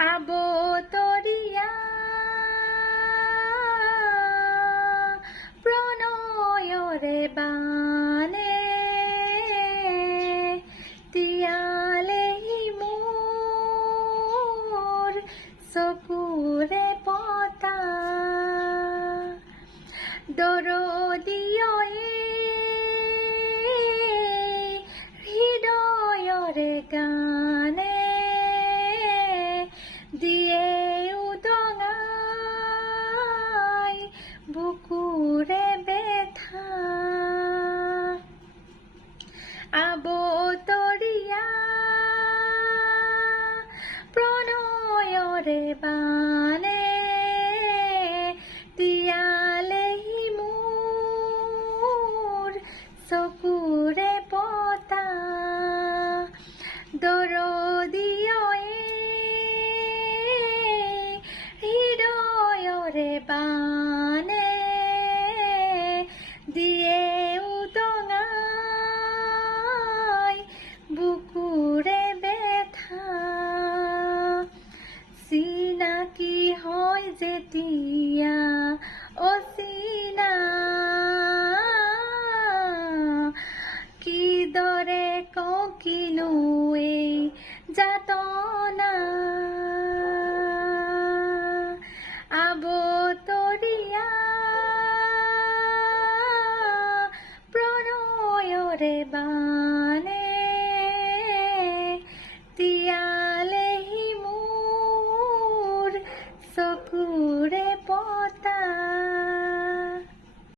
আবতরিয়া প্রণয়রে বানে তিয়ালেহি মোর চকুৰে পতা দৰদিয়ে হৃদয়ৰে গানে দিয়ে উদঙাই বুকুৰে বেথা আবতৰিয়া প্ৰণয়ৰে বানে তিয়ালেহি মোৰ চকুৰে পতা দৰদিয়ে হৃদয়ৰে বানে দিয়ে উদঙাই বুকুৰে বেথা চিনাকি হয় যেতিয়া অচিনা কিদৰে কওঁ কিনো এই যাতনা আবতৰিয়া প্ৰণয়ৰে বানে